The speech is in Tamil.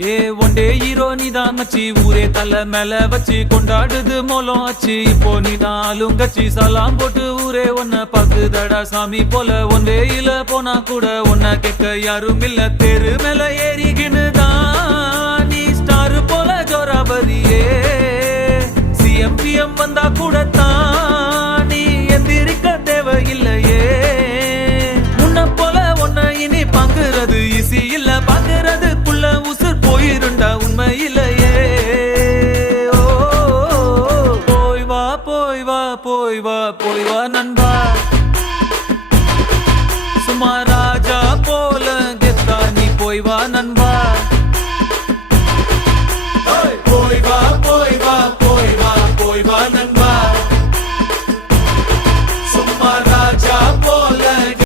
ஏ ஒண்டே ஹீரோ நீதான் மச்சி ஊரே தலை மேல வச்சு கொண்டாடுது மோலம் ஆச்சு இப்போ நீதான் ஆளுங்கச்சி சலாம் போட்டு ஊரே உன்னை பாக்குதடா சாமி போல ஒன்றே இல்ல போனா கூட உன்னை கேட்க யாரும் இல்ல தெரு மேல ஏறிக்கினுதான் நீ ஸ்டார் போல ஜோராபரியே சிஎம் வந்தா கூட தான் நீ எந்திரிக்க தேவையில்லையே உன்னை போல உன்னை இனி பாக்குறது ஈஸி இல்ல பாக்குறதுக்குள்ள உசுர் போயிருண்டா உண்மையிலேயே போய் வா போய் வா போய் வா போய் வா நண்பா சுமார்